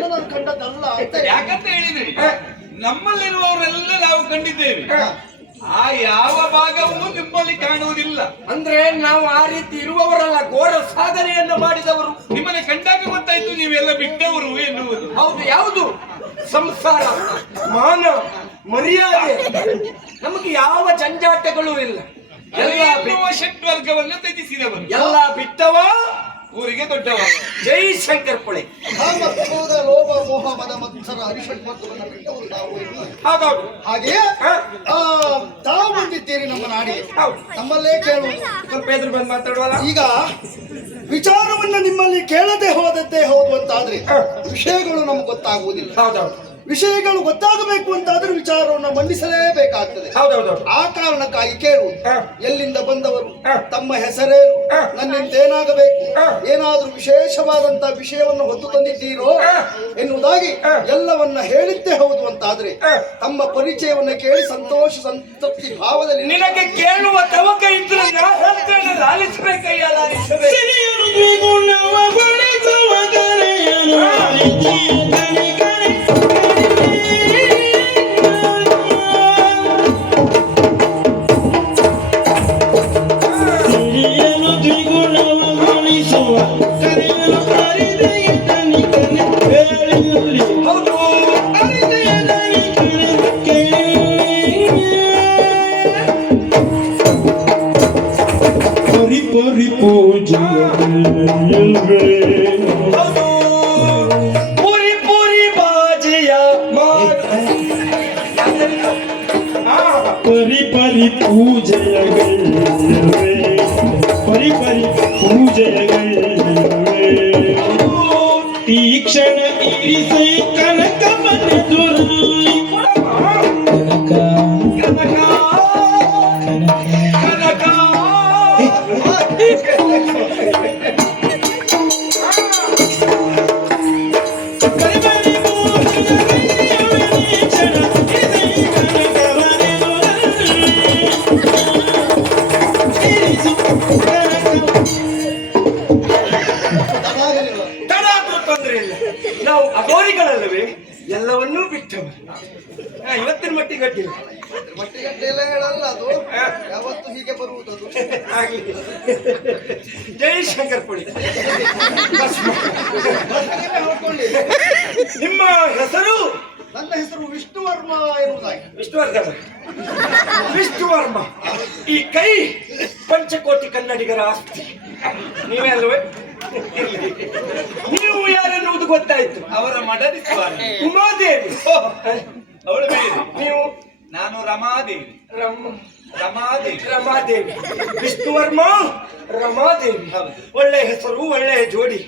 ನಾನು ಕಂಡದ್ದಲ್ಲ ಅಂತ. ಯಾಕಂತ ಹೇಳಿದ್ರಿ. ನಮ್ಮಲ್ಲಿರುವವರೆಲ್ಲ ನಾವು ಕಂಡಿದ್ದೇವೆ. ಆ ಯಾವ ಭಾಗವೂ ನಿಮ್ಮಲ್ಲಿ ಕಾಣುವುದಿಲ್ಲ. ಅಂದ್ರೆ ನಾವು ಆ ರೀತಿ ಇರುವವರಲ್ಲ ಘೋರ ಸಾಧನೆಯನ್ನು ಮಾಡಿದವರು. ನಿಮ್ಮಲ್ಲಿ ಕಂಡಾಗ ಗೊತ್ತಾಯ್ತು ನೀವೆಲ್ಲ ಬಿಟ್ಟವರು ಎನ್ನುವುದು. ಹೌದು ಯಾವುದು? ಸಂಸಾರ ಮಾನ ಮರ್ಯಾದೆ. ನಮಗೆ ಯಾವ ಜಂಜಾಟಗಳು ಇಲ್ಲ. ಎಲ್ಲ ಬಿ- ವರ್ಗವನ್ನು ತ್ಯಜಿಸಿದವರು. ಎಲ್ಲ ಬಿಟ್ಟವ ಊರಿಗೆ ದೊಡ್ಡವ ಜೈ ಶಂಕರ್ ಪುಳೆ. ಲೋಭ ಮೋಹ ಮದ ಮತ್ಸರ ಬಿಟ್ಟವರು ನಾವು ಇಲ್ಲ. ಹೌದೌದು ಹಾಗೆಯೇ ಆ, ತಾವು ಬಂದಿದ್ದೀರಿ ನಮ್ಮ ನಾಡಿಗೆ. ನಮ್ಮಲ್ಲೇ ಕೇಳು. ಸ್ವಲ್ಪ ಎದುರು ಬಂದು ಮಾತಾಡುವಲ್ಲ? ಈಗ ವಿಚಾರವನ್ನ ನಿಮ್ಮಲ್ಲಿ ಕೇಳದೆ ಹೋದದ್ದೇ ಹೌದು ಅಂತಾದ್ರೆ ವಿಷಯಗಳು ನಮ್ಗೆ ಗೊತ್ತಾಗುವುದಿಲ್ಲ. ಹೌದೌದು. ವಿಷಯಗಳು ಗೊತ್ತಾಗಬೇಕು ಅಂತಾದ್ರೆ ವಿಚಾರವನ್ನು ಮಂಡಿಸಲೇಬೇಕಾಗ್ತದೆ ಹೌದೌದೌದು ಆ ಕಾರಣಕ್ಕಾಗಿ ಕೇಳುವುದು ಹ. ಎಲ್ಲಿಂದ ಬಂದವರು ಹ. ತಮ್ಮ ಹೆಸರೇನು. ನನ್ನಿಂದ ಏನಾಗಬೇಕು ಏನಾದರೂ ಏನಾದ್ರೂ ವಿಶೇಷವಾದಂತ ವಿಷಯವನ್ನು ಹೊತ್ತು ತಂದಿದ್ದೀರೋ. ಎನ್ನುವುದಾಗಿ. ಎಲ್ಲವನ್ನ ಹೇಳಿದ್ದೇ ಹೌದು ಅಂತಾದ್ರೆ. ತಮ್ಮ ಪರಿಚಯವನ್ನು ಕೇಳಿ ಸಂತೋಷ ಸಂತೃಪ್ತಿ ಭಾವದಲ್ಲಿ ನಿನಗೆ ಕೇಳುವ ತವಕ ಇದ್ರೆ ನಾ परी परी पूज गए परी परी पूज गए ನಿಮ್ಮ ಹೆಸರು? ನನ್ನ ಹೆಸರು ವಿಷ್ಣು ವರ್ಮ ಎನ್ನುವುದಾಗಿ. ವಿಷ್ಣುವರ್ಧನ ವಿಷ್ಣುವರ್ಮ. ಈ ಕೈ ಪಂಚಕೋಟಿ ಕನ್ನಡಿಗರ ಆಸ್ತಿ. ನೀವೇ ಅಲ್ವೇ. ನೀವು ಯಾರೆನ್ನುವುದು ಗೊತ್ತಾಯ್ತು? ಅವರ ಮಡದಿ ಉಮಾದೇವಿ. ಅವಳು ನೀವು? ನಾನು ರಮಾದೇವಿ. ರಮ ರಮಾದೇವಿ. ರಮಾದೇವಿ. ವಿಷ್ಣುವರ್ಮ ರಮಾದೇವಿ. ಒಳ್ಳೆ ಹೆಸರು ಒಳ್ಳೆ ಜೋಡಿ.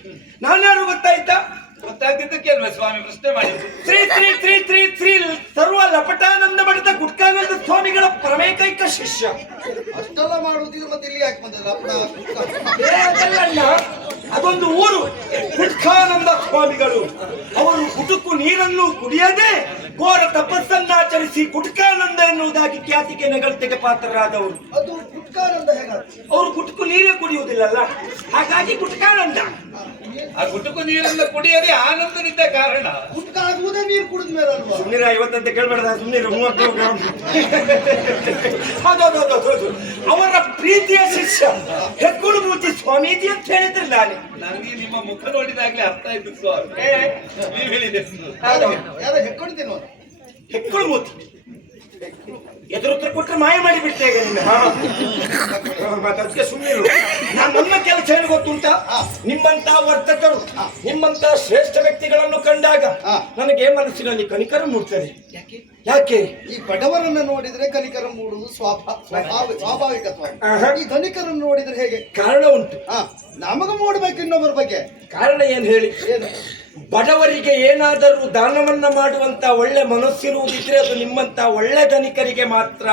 ನಾನ್ಯಾರು ಗೊತ್ತಾಯ್ತಾ? ಗೊತ್ತಾಗ್ತಿದ್ದಕ್ಕೆ ಅಲ್ವಾ ಸ್ವಾಮಿ ಪ್ರಶ್ನೆ ಮಾಡಿದ್ದು? ಶ್ರೀ ಶ್ರೀ ಶ್ರೀ ಶ್ರೀ ಶ್ರೀ ಸರ್ವ ಲಪಟಾನಂದ ಮಠದ ಗುಟ್ಕಾನಂದ ಸ್ವಾಮಿಗಳ ಪ್ರಮೇಕೈಕ ಶಿಷ್ಯ. ಅಷ್ಟೆಲ್ಲ ಮಾಡುವುದಿಲ್ಲ ಮತ್ತೆ ಇಲ್ಲಿ ಯಾಕೆ ಬಂದಲ್ಲ. ಏ, ಅದಲ್ಲಣ್ಣ ಅದೊಂದು ಊರು ಗುಟ್ಕಾನಂದ ಸ್ವಾಮಿಗಳು. ಅವರು ಗುಟುಕು ನೀರನ್ನು ಕುಡಿಯದೆ ಘೋರ ತಪಸ್ಸನ್ನಾಚರಿಸಿ ಕುಟುಕಾನಂದ ಎನ್ನುವುದಾಗಿ ಖ್ಯಾತಿಗೆ ನಗಳತೆಗೆ ಪಾತ್ರರಾದವರು. ಗುಟ್ಕಾನಂದ ಹೇಗಾಗ್ತದೆ? ಅವರು ಗುಟುಕು ನೀರೇ ಕುಡಿಯುವುದಿಲ್ಲಲ್ಲ? ಹಾಗಾಗಿ ಗುಟ್ಕಾನಂದ. ಆ ಗುಟುಕು ನೀರನ್ನು ಕುಡಿಯದೆ ಆನಂದನಿದ್ದ ಕಾರಣ ಗುಟ್ಕಾಗುವುದೇ ನೀರು ಕುಡಿದ ಮೇಲೆ ಅಲ್ವಾ ಸುಮ್ಮನೆ ಐವತ್ತಂತೆ ಕೇಳ್ಬೇಡ ಸುಮ್ಮನೆ ಹೌದೌದು ಹೌದು ಹೌದು ಅವರ ಪ್ರೀತಿಯ ಶಿಷ್ಯ ಹೆಗ್ಗುಳು ಮೂತಿ ಸ್ವಾಮೀಜಿ ಅಂತ ಹೇಳಿದ್ರೆ ನಾನು. ನನಗೆ ನಿಮ್ಮ ಮುಖ ನೋಡಿದಾಗ್ಲೇ ಅರ್ಥ ಆಯ್ತು ಸ್ವಾಮಿ. ನೀವು ಹೇಳಿದೆ ಹೆಗ್ಗುಳು ಮೂತಿ. ಎದುರುತ್ರ ಕೊಟ್ಟರೆ ಮಾಯ ಮಾಡಿ ಬಿಡ್ತೆ ಈಗ ನಿನ್ನ ಅದಕ್ಕೆ ಸುಮ್ಮನೆ ನಾನು ನನ್ನ ಕೆಲಸ ಏನು ಗೊತ್ತುಂಟ? ನಿಮ್ಮಂತ ವರ್ತಕರು ನಿಮ್ಮಂತ ಶ್ರೇಷ್ಠ ವ್ಯಕ್ತಿಗಳನ್ನು ಕಂಡಾಗ ನನಗೆ ಮನಸ್ಸಿನಲ್ಲಿ ಕನಿಕರ ಮೂಡ್ತದೆ ಯಾಕೆ? ಈ ಬಡವರನ್ನ ನೋಡಿದ್ರೆ ಕನಿಕರ ಮೂಡುವುದು ಸ್ವಾಭಾ ಸ್ವಾಭಾವಿಕ ಸ್ವಾಭಾವಿಕತ್ವ. ಈ ಧನಿಕರನ್ನು ನೋಡಿದ್ರೆ ಹೇಗೆ? ಕಾರಣ ಉಂಟು. ನಮಗ ಮೂಡಬೇಕು ಇನ್ನೊಬ್ಬರ ಬಗ್ಗೆ. ಕಾರಣ ಏನ್ ಹೇಳಿ? ಏನು? ಬಡವರಿಗೆ ಏನಾದರೂ ದಾನವನ್ನ ಮಾಡುವಂತ ಒಳ್ಳೆ ಮನಸ್ಸಿರುವುದಿದ್ರೆ ಅದು ನಿಮ್ಮಂತ ಒಳ್ಳೆ ಧನಿಕರಿಗೆ ಮಾತ್ರ.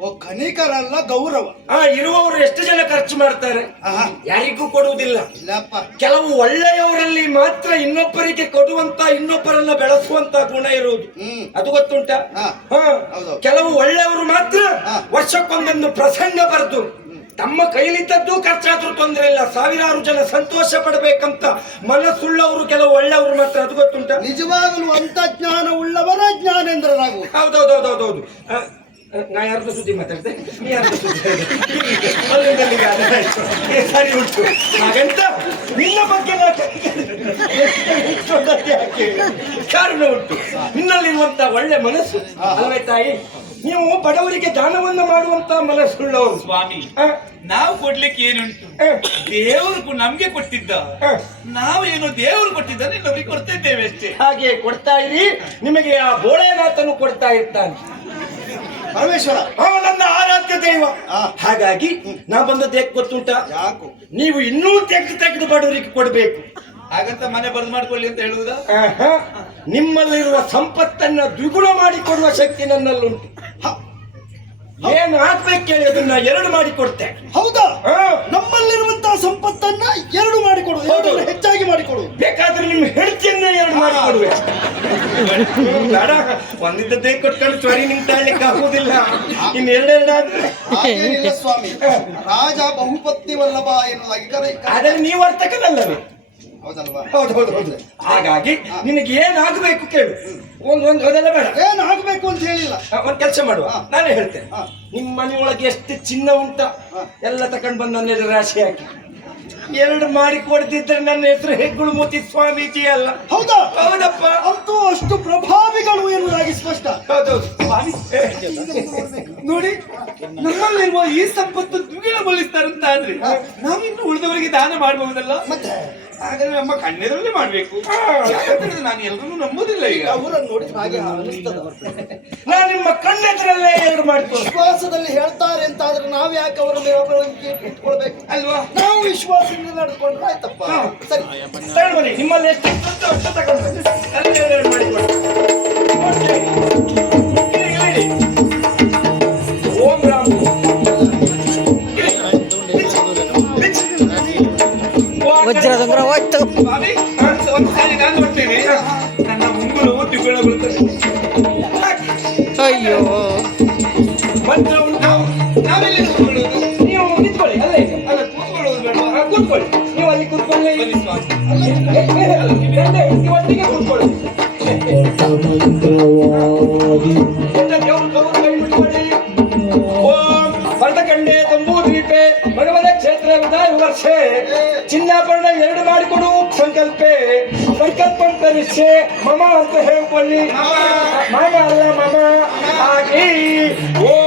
ಓ ಕನಿಕರಲ್ಲ ಗೌರವ. ಆ ಇರುವವರು ಎಷ್ಟು ಜನ ಖರ್ಚು ಮಾಡ್ತಾರೆ? ಆಹಾ. ಯಾರಿಗೂ ಕೊಡುವುದಿಲ್ಲ. ಇಲ್ಲಪ್ಪ. ಕೆಲವು ಒಳ್ಳೆಯವರಲ್ಲಿ ಮಾತ್ರ ಇನ್ನೊಬ್ಬರಿಗೆ ಕೊಡುವಂತ ಇನ್ನೊಬ್ಬರನ್ನ ಬೆಳೆಸುವಂತ ಗುಣ ಇರುವುದು. ಹ್ಮ್. ಅದು ಗೊತ್ತುಂಟ? ಹಾ. ಹಾ. ಹೌದು. ಕೆಲವು ಒಳ್ಳೆಯವರು ಮಾತ್ರ ಹಾ. ವರ್ಷಕ್ಕೊಂದೊಂದು ಪ್ರಸಂಗ ಬರೆದು ತಮ್ಮ ಕೈಲಿದ್ದದ್ದು ಖರ್ಚಾದ್ರೂ ತೊಂದರೆ ಇಲ್ಲ. ಸಾವಿರಾರು ಜನ ಸಂತೋಷ ಪಡಬೇಕಂತ ಮನಸ್ಸುಳ್ಳವರು ಕೆಲವು ಒಳ್ಳೆಯವರು ಮಾತ್ರ ಅದು ಗೊತ್ತುಂಟ? ನಿಜವಾಗಲೂ ಅಂತ ಜ್ಞಾನ ಉಳ್ಳವರ ಜ್ಞಾನೇಂದ್ರರಾಗು ಹೌದೌದೌದೌದೌದು ನಾ ಯಾರ್ದು ಸುದ್ದಿ ಮಾತಾಡ್ತೆ ನೀ ಯಾರ್ದು ಸುದ್ದಿ ಮಾತಾಡ್ತೇನೆ ಅಲ್ಲಿಂದ ಅಲ್ಲಿಗೆ ಅದಾಯ್ತು. ಏ, ಸರಿ ಉಂಟು. ಹಾಗಂತ? ನಿನ್ನ ಬಗ್ಗೆ ನಾ ಯಾಕೆ? ಕಾರಣ ಉಂಟು. ನಿನ್ನಲ್ಲಿರುವಂತ ಒಳ್ಳೆ ಮನಸ್ಸು ಅಲ್ವೇ ತಾಯಿ? ನೀವು ಬಡವರಿಗೆ ದಾನವನ್ನು ಮಾಡುವಂತ ಮನಸ್ಸುಳ್ಳವರು ಸ್ವಾಮಿ ನಾವು ಕೊಡ್ಲಿಕ್ಕೆ ಏನುಂಟು? ದೇವರು ನಮ್ಗೆ ಕೊಟ್ಟಿದ್ದ. ನಾವು ಏನು ದೇವರು ಕೊಟ್ಟಿದ್ದ ಇನ್ನೊಬ್ರಿಗೆ ಕೊಡ್ತಾ ಇದ್ದೇವೆ ಅಷ್ಟೇ. ಹಾಗೆ ಕೊಡ್ತಾ ಇರಿ ನಿಮಗೆ ಆ ಬೋಳೆನಾಥನು ಕೊಡ್ತಾ ಇರ್ತಾನೆ. ಪರಮೇಶ್ವರ. ನನ್ನ ಆರಾಧ್ಯ ದೈವ. ಆ. ಹಾಗಾಗಿ ನಾ ಬಂದದ್ದು ಯಾಕೆ ಗೊತ್ತುಂಟ? ಯಾಕು? ನೀವು ಇನ್ನೂ ತೆಗೆದು ತೆಗೆದು ಬಡವರಿಗೆ ಕೊಡಬೇಕು. ಹಾಗಂತ ಮನೆ ಬರೆದು ಮಾಡ್ಕೊಳ್ಳಿ ಅಂತ ಹೇಳುವುದ? ನಿಮ್ಮಲ್ಲಿರುವ ಸಂಪತ್ತನ್ನ ದ್ವಿಗುಣ ಮಾಡಿಕೊಡುವ ಶಕ್ತಿ ನನ್ನಲ್ಲುಂಟು. ಹ, ಏನು ಆಗ್ಬೇಕು ಕೇಳಿ ಅದನ್ನ ಎರಡು ಮಾಡಿ ಕೊಡ್ತೆ ಹೌದಾ. ನಮ್ಮಲ್ಲಿರುವಂತಹ ಸಂಪತ್ತನ್ನ ಎರಡು ಮಾಡಿ ಕೊಡು ಹೆಚ್ಚಾಗಿ ಮಾಡಿಕೊಡು. ಬೇಕಾದ್ರೆ ನಿಮ್ಮ ಹೆಂಡತಿಯನ್ನ ಎರಡು ಮಾಡಿ ಕೊಡುವೆ ಬೇಡ. ಒಂದಿದ್ದದ್ದೇ ಕೊಟ್ಕೊಂಡು ಚೊರಿ ನಿಮ್ ತಾಳ್ಲಿಕ್ಕೆ ಆಗುವುದಿಲ್ಲ. ಇನ್ನು ಎರಡೆರಡಾದ್ರೆ. ಸ್ವಾಮಿ. ರಾಜ ಬಹುಪತ್ನಿ ವಲ್ಲಭ ಎನ್ನುವುದಾಗಿ ಕರೆ ಆದರೆ ನೀವು ಅರ್ಥಕನಲ್ಲವೇ ಹೌದಲ್ವಾ? ಹೌದು ಹೌದು ಹೌದು. ಹಾಗಾಗಿ ನಿನಗೆ ಏನಾಗಬೇಕು ಕೇಳು. ಒಂದ್ ಒಂದ್ ಅದೆಲ್ಲ ಬೇಡ. ಏನ್ ಆಗ್ಬೇಕು ಅಂತ ಹೇಳಿಲ್ಲ. ಒಂದು ಕೆಲಸ ಮಾಡುವ. ನಾನೇ ಹೇಳ್ತೇನೆ. ನಿಮ್ಮ ಮನೆಯೊಳಗೆ ಎಷ್ಟು ಚಿನ್ನ ಉಂಟ ಎಲ್ಲ ತಕೊಂಡ್ ಬಂದು ನನ್ನ ರಾಶಿ ಹಾಕಿ. ಎರಡು ಮಾಡಿ ಕೊಡ್ತಿದ್ರೆ ನನ್ನ ಹೆಸರು ಹೆಗ್ಗುಳು ಮೂತಿ ಸ್ವಾಮೀಜಿ ಅಲ್ಲ. ಹೌದಾ? ಹೌದಪ್ಪ. ಅಂತೂ ಅಷ್ಟು ಪ್ರಭಾವಿಗಳು ಎನ್ನುವುದಾಗಿ ಸ್ಪಷ್ಟ. ಹೌದೌದು ನೋಡಿ ನಮ್ಮಲ್ಲಿರುವ ಈ ಸಂಪತ್ತು ದ್ವಿಗುಣಗೊಳಿಸ್ತಾರೆ ಅಂತ ಆದ್ರೆ ನಾವಿನ್ನು ಉಳಿದವರಿಗೆ ದಾನ ಮಾಡಬಹುದಲ್ಲ? ಮತ್ತೆ? ಹಾಗಾದ್ರೆ ನಮ್ಮ ಕಣ್ಣೆದುರಲ್ಲೇ ಮಾಡ್ಬೇಕು. ಯಾಕಂದ್ರೆ ನಾನು ಎಲ್ಲರೂ ನಂಬುದಿಲ್ಲ ಈಗ. ಅವರನ್ನು ನೋಡಿದ ಹಾಗೆ ಅನಿಸ್ತದ ನಾನು ನಿಮ್ಮ ಕಣ್ಣೆದರಲ್ಲೇ ಎರಡು ಮಾಡ್ತೀನಿ. ವಿಶ್ವಾಸದಲ್ಲಿ ಹೇಳ್ತಾರೆ ಅಂತ ಆದ್ರೆ ನಾವ್ ಯಾಕೆ ಅವರ ಮೇಲೆ ಅವಲಂಬಿಕೆ ಇಟ್ಕೊಳ್ಬೇಕು? ಅಲ್ವಾ? ನಾವು ವಿಶ್ವಾಸದಿಂದ ನಡೆದುಕೊಂಡ್ರೆ ಆಯ್ತಪ್ಪ. ಸರಿ. ತಗೊಂಡು ಬನ್ನಿ ನಿಮ್ಮಲ್ಲಿ ಎಷ್ಟು ತಗೊಂಡು ಬನ್ನಿ ಅಲ್ಲಿ ಎರಡು ವರ್ಷೆ ಚಿನ್ನಾಭರಣ ಎರಡು ಮಾಡಿಕೊಡು ಸಂಕಲ್ಪೆ ಸಂಕಲ್ಪ ನಿಶ್ಚೆ ಮಮ ಅಂತ ಹೇಳ್ಕೊಳ್ಳಿ ಮಾಮ ಅಲ್ಲ ಮಮ ಹಾಗೆ ಓಂ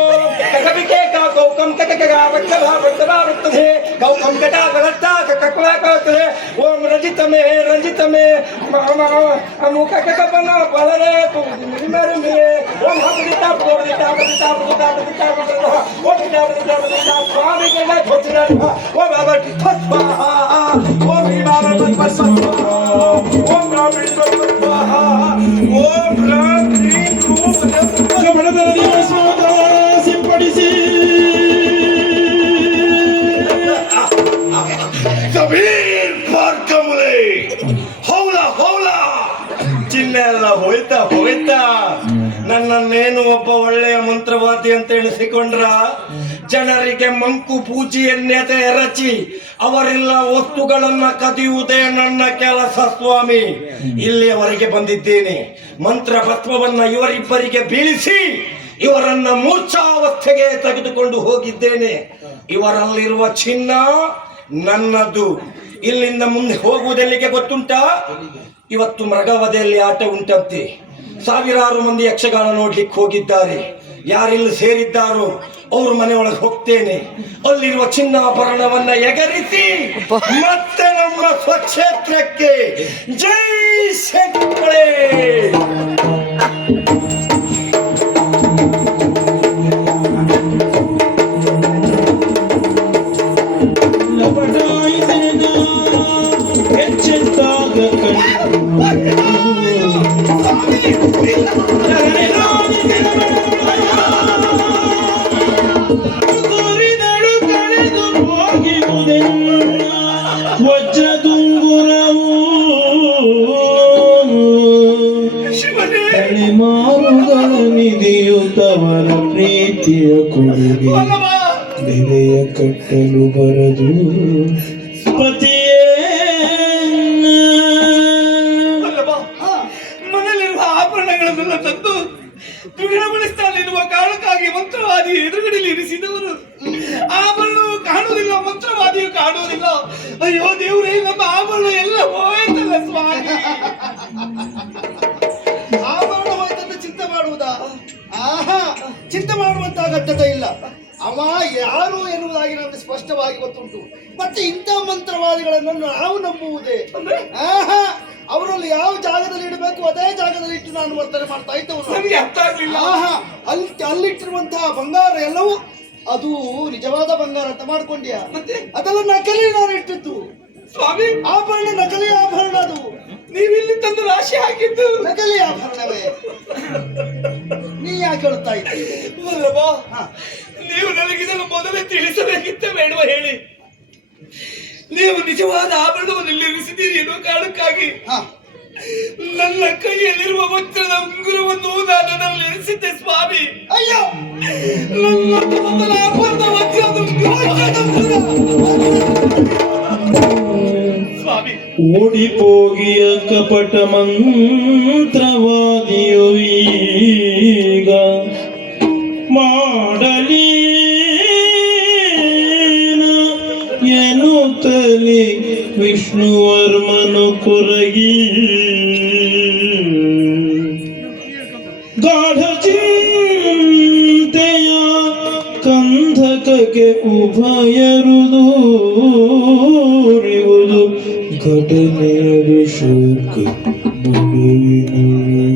ಗೌಕಂ ಕಟಕ ವಕ್ಷಲ ವೃತ್ತಲ ವೃತ್ತದೆ ಗೌಕಂ ಕಟ ಗಲತ್ತ ಕಕಲ ಕಲತ್ತದೆ ಓಂ ರಂಜಿತಮೆ ರಂಜಿತಮೆ ಮಮ ಮುಖ ಕಕಪನ ಬಲರೆ ನಿಮರುಮೆ ಓಂ ಹಪದಿತ ಪೋದಿತ ಪದಿತ ಪದಿತ ಪದಿತ ಪದಿತ ಓಂ ಪಿತ ಪದಿತ ಪದಿತ ಸ್ವಾಮಿ ಗಣ ಧೋತಿರ ಓಂ ಬಾಬಾ ಸ್ವಾಹ ಓಂ ಬಾಬಾ ಸ್ವಾಹ ಓಂ ರಾಮ ಸ್ವಾಹ ಓಂ ರಾಮ ಕ್ರೀಂ ರೂಪ ಮಂತ್ರವಾದಿ ಅಂತ ಎಣಿಸಿಕೊಂಡ್ರ ಜನರಿಗೆ ಮಂಕು ಪೂಜೆಯನ್ನೆತೆ ಎರಚಿ ಅವರೆಲ್ಲ ವಸ್ತುಗಳನ್ನ ಕದಿಯುವುದೇ ನನ್ನ ಕೆಲಸ ಸ್ವಾಮಿ. ಇಲ್ಲಿಯವರೆಗೆ ಬಂದಿದ್ದೇನೆ. ಮಂತ್ರ ಭಸ್ಮವನ್ನ ಇವರಿಬ್ಬರಿಗೆ ಬೀಳಿಸಿ, ಇವರನ್ನ ಮೂರ್ಛಾವಸ್ಥೆಗೆ ತೆಗೆದುಕೊಂಡು ಹೋಗಿದ್ದೇನೆ. ಇವರಲ್ಲಿರುವ ಚಿನ್ನ ನನ್ನದು. ಇಲ್ಲಿಂದ ಮುಂದೆ ಹೋಗುವುದೆಲ್ಲಿಗೆ ಗೊತ್ತುಂಟಾ? ಇವತ್ತು ಮೃಗವಧೆಯಲ್ಲಿ ಆಟ ಉಂಟಂತೆ. ಸಾವಿರಾರು ಮಂದಿ ಯಕ್ಷಗಾನ ನೋಡ್ಲಿಕ್ಕೆ ಹೋಗಿದ್ದಾರೆ. ಯಾರೆಲ್ಲಿ ಸೇರಿದ್ದಾರೋ ಅವ್ರ ಮನೆಯೊಳಗೆ ಹೋಗ್ತೇನೆ. ಅಲ್ಲಿರುವ ಚಿನ್ನಾಭರಣವನ್ನ ಎಗರಿಸಿ ಮತ್ತೆ ನಮ್ಮ ಸ್ವಕ್ಷೇತ್ರಕ್ಕೆ ಜೈ ಶಂಕರೇ ವಜ್ರ ದುಂಗುರವು ತಲೆಮಾರುಗಳ ನಿಧಿಯು ತವರ ಪ್ರೀತಿಯ ಕೊಡುಗೆ. ತೆರೆಯ ಕಟ್ಟಲು ಬರದು. ಪತಿಯೇ ಮನೆಯಲ್ಲಿರುವ ಆಭರಣಗಳನ್ನೆಲ್ಲ ತಂದು ಇರುವ ಕಾರಣಕ್ಕಾಗಿ ಮಂತ್ರವಾದಿ ಎದುರುಗಡೆಯಲ್ಲಿ ಇರಿಸಿದವರು. ಮಂತ್ರವಾದಿಯು ಕಾಣುವುದಿಲ್ಲ. ಅಯ್ಯೋ ದೇವ್ರೇ ನಮ್ಮ ಆಭರಣ ಎಲ್ಲ ಹೋಯ್ತಲ್ಲ ಸ್ವಾಮಿ. ಆಭರಣ ಹೋಯ್ತಂತ ಚಿಂತೆ ಮಾಡುವುದಾ? ಆಹಾ ಚಿಂತೆ ಮಾಡುವಂತಹ ಘಟ್ಟತೆ ಇಲ್ಲ. ಅವ ಯಾರು ಎನ್ನುವುದಾಗಿ ನಮಗೆ ಸ್ಪಷ್ಟವಾಗಿ ಗೊತ್ತುಂಟು. ಮತ್ತೆ ಇಂಥ ಮಂತ್ರವಾದಿಗಳನ್ನು ನಾವು ನಂಬುವುದೇ? ಆಹಾ ಅವರಲ್ಲಿ ಯಾವ ಜಾಗದಲ್ಲಿ ಇಡಬೇಕು ಅದೇ ಜಾಗದಲ್ಲಿ ಇಟ್ಟು ನಾನು ವರ್ತನೆ ಮಾಡ್ತಾ ಇದ್ದವನು. ನಮಗೆ ಅರ್ಥ ಆಗ್ಲಿಲ್ಲ. ಆಹಾ ಅಲ್ಲಿ ಅಲ್ಲಿಟ್ಟಿರುವಂತಹ ಬಂಗಾರ ಎಲ್ಲವೂ ಅದು ನಿಜವಾದ ಬಂಗಾರ ಅಂತ ಮಾಡ್ಕೊಂಡ್ಯಾ? ಮತ್ತೆ ಅದೆಲ್ಲ ನಕಲಿ ನಾನು ಇಟ್ಟಿದ್ದು. ಸ್ವಾಮಿ! ಆಭರಣ ನಕಲಿ ಆಭರಣ ಅದು. ನೀವಿಲ್ಲಿ ತಂದು ರಾಶಿ ಹಾಕಿದ್ದು. ನಕಲಿ ಆಭರಣವೇ. ನೀ ಯಾಕೆ ಹೇಳ್ತಾ ಇದ್ದೀರಿ ಹಾ. ನೀವು ನನಗಿದನ್ನು ಮೊದಲೇ ತಿಳಿಸಬೇಕಿತ್ತ ಬೇಡುವ ಹೇಳಿ. ನೀವು ನಿಜವಾದ ಆಭರಣವನ್ನು ಇಲ್ಲಿ ಇರಿಸಿದ್ದೀರಿ ಎನ್ನುವ ಕಾರಣಕ್ಕಾಗಿ ಹಾ. ನನ್ನ ಕೈಯಲ್ಲಿರುವ ವಜ್ರದ ಉಂಗುರವನ್ನು ನಾನು ನನ್ನಲ್ಲಿ ಇರಿಸಿದ್ದೆ ಸ್ವಾಮಿ. ಅಯ್ಯೋ! ನನ್ನ ಓಡಿಪೋಗಿಯ ಕಪಟ ಮಂತ್ರವಾದಿಯು ಮಾಡಲಿ ಎನ್ನುತ್ತಲಿ ವಿಷ್ಣುವರ್ಮನು ಕೊರಗಿ. ಗಾಢ ಚಿಂತೆಯ ಕಂಧಕಕ್ಕೆ ಉಭಯರುದೂರಿವ ಶೋಕ ನಡುವಿನಲ್ಲಿ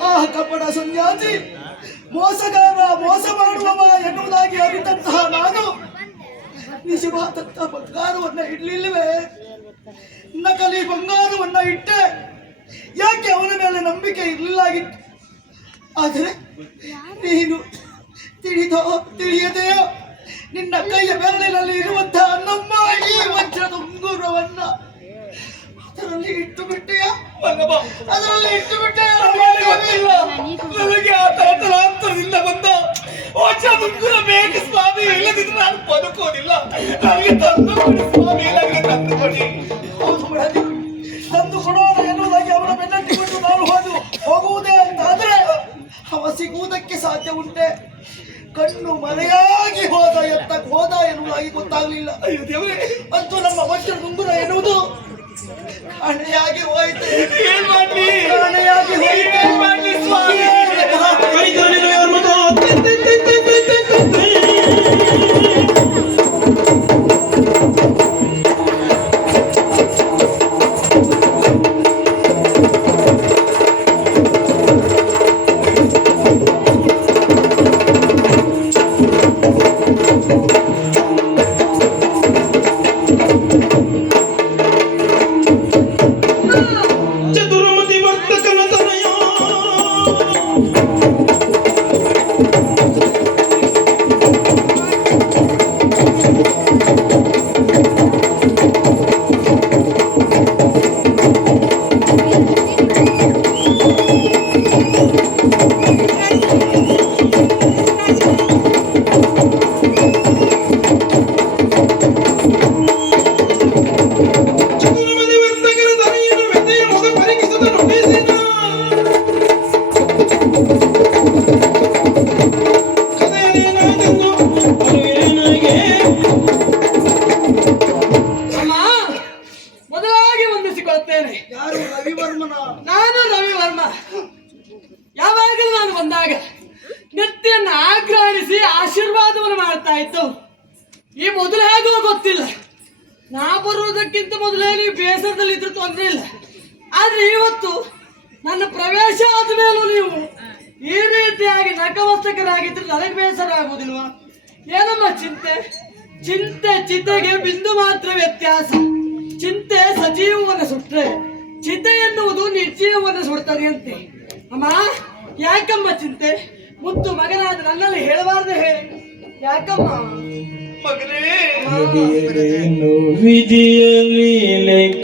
ಆ ಕಪಟ ಸನ್ಯಾಸಿ, ಮೋಸಗಾರ, ಮೋಸ ಮಾಡುವವ ಎನ್ನುವುದಾಗಿ ಅರಿತಂತಹ ನಾನು. ನಿಜವಾದಂತಹ ಬಂಗಾರವನ್ನ ಇಡ್ಲಿಲ್ವೇ ನಕಲಿ ಬಂಗಾರವನ್ನ ಇಟ್ಟೆ. ಯಾಕೆ ಅವನ ಮೇಲೆ ನಂಬಿಕೆ ಇರಲಿಲ್ಲಾಗಿತ್ತು? ಆದರೆ ನೀನು ತಿಳಿದೋ ತಿಳಿಯದೆಯೋ? ನಿನ್ನ ಕೈಯ ಬೆರಳಿನಲ್ಲಿ ಇರುವಂತಹ ನಮ್ಮ ಈ ವಜ್ರದ ಉಂಗುರವನ್ನ ಅದರಲ್ಲಿ ಇಟ್ಟು ಬಿಟ್ಟೆಯ ಅದರಲ್ಲಿ ಇಟ್ಟು ಬಿಟ್ಟೆಯ ನನಗೆ ಆ ತಲಾಂತರದಿಂದ ಬಂದ ವಜ್ರದ ಉಂಗುರ ಬೇಕು ಸ್ವಾಮಿ. ಇಲ್ಲದಿದ್ರೆ ನಾನು ಬದುಕೋದಿಲ್ಲ ನನಗೆ ತಂದು ಕೊಡಿ ಸ್ವಾಮಿ. ನನಗೆ ತಂದು ಕೊಡಿ. ಹೌದು. ತಂದು ಕೊಡೋಣ ಎನ್ನುವುದಾಗಿ ಅವನ ಬೆನ್ನಟ್ಟಿಕೊಂಡು ನಾನು ಹೋದು. ಹೋಗುವುದೇ ಅಂತಾದ್ರೆ ಅವ ಸಿಗುವುದಕ್ಕೆ ಸಾಧ್ಯ ಉಂಟೆ. ಕಣ್ಣು ಎತ್ತಕ್ಕೆ ಹೋದ ಎನ್ನುವುದಾಗಿ ಗೊತ್ತಾಗ್ಲಿಲ್ಲ. ಅಯ್ಯೋ ದೇವರೇ. ಅಂತೂ ನಮ್ಮ ವಜ್ರದ ಉಂಗುರ ಎನ್ನುವುದು ಕಾಣೆಯಾಗಿ ಹೋಯಿತು. ಏನ್ ಮಾಡ್ಲಿ? ನಾನು ರವಿವರ್ಮ. ಯಾವಾಗಲೂ ನಾನು ಬಂದಾಗ ನೆತ್ತಿಯನ್ನು ಆಗ್ರಹಿಸಿ ಆಶೀರ್ವಾದವನ್ನು ಮಾಡ್ತಾ ಇತ್ತು. ಈ ಮೊದಲು ಹೇಗೋ ಗೊತ್ತಿಲ್ಲ. ನಾ ಬರುವುದಕ್ಕಿಂತ ಮೊದಲೇ ನೀವು ಬೇಸರದಲ್ಲಿ ಇದ್ರೂ ತೊಂದರೆ ಇಲ್ಲ. ಆದ್ರೆ ಇವತ್ತು ನನ್ನ ಪ್ರವೇಶ ಆದ ಮೇಲೂ ನೀವು ಈ ರೀತಿಯಾಗಿ ನಕಮಸ್ತಕರಾಗಿದ್ರೆ ನನಗೆ ಬೇಸರ ಆಗುವುದಿಲ್ವಾ ಏನಮ್ಮ ಚಿಂತೆ? ಚಿಂತೆ ಚಿತೆಗೆ ಬಿಂದು ಮಾತ್ರ ವ್ಯತ್ಯಾಸ. ಚಿಂತೆ ಸಜೀವವನ್ನು ಸುಟ್ಟರೆ ಚಿತೆ ಎನ್ನುವುದು ನಿರ್ಜೀವವನ್ನು ಸುಡ್ತದೆ ಅಂತೆ. ಅಮ್ಮ ಯಾಕಮ್ಮ ಚಿಂತೆ? ಮುತ್ತು ಮಗನಾದ ನನ್ನಲ್ಲಿ ಹೇಳಬಾರ್ದು ಹೇಳಿ ಯಾಕಮ್ಮ? ಮಗನೇ.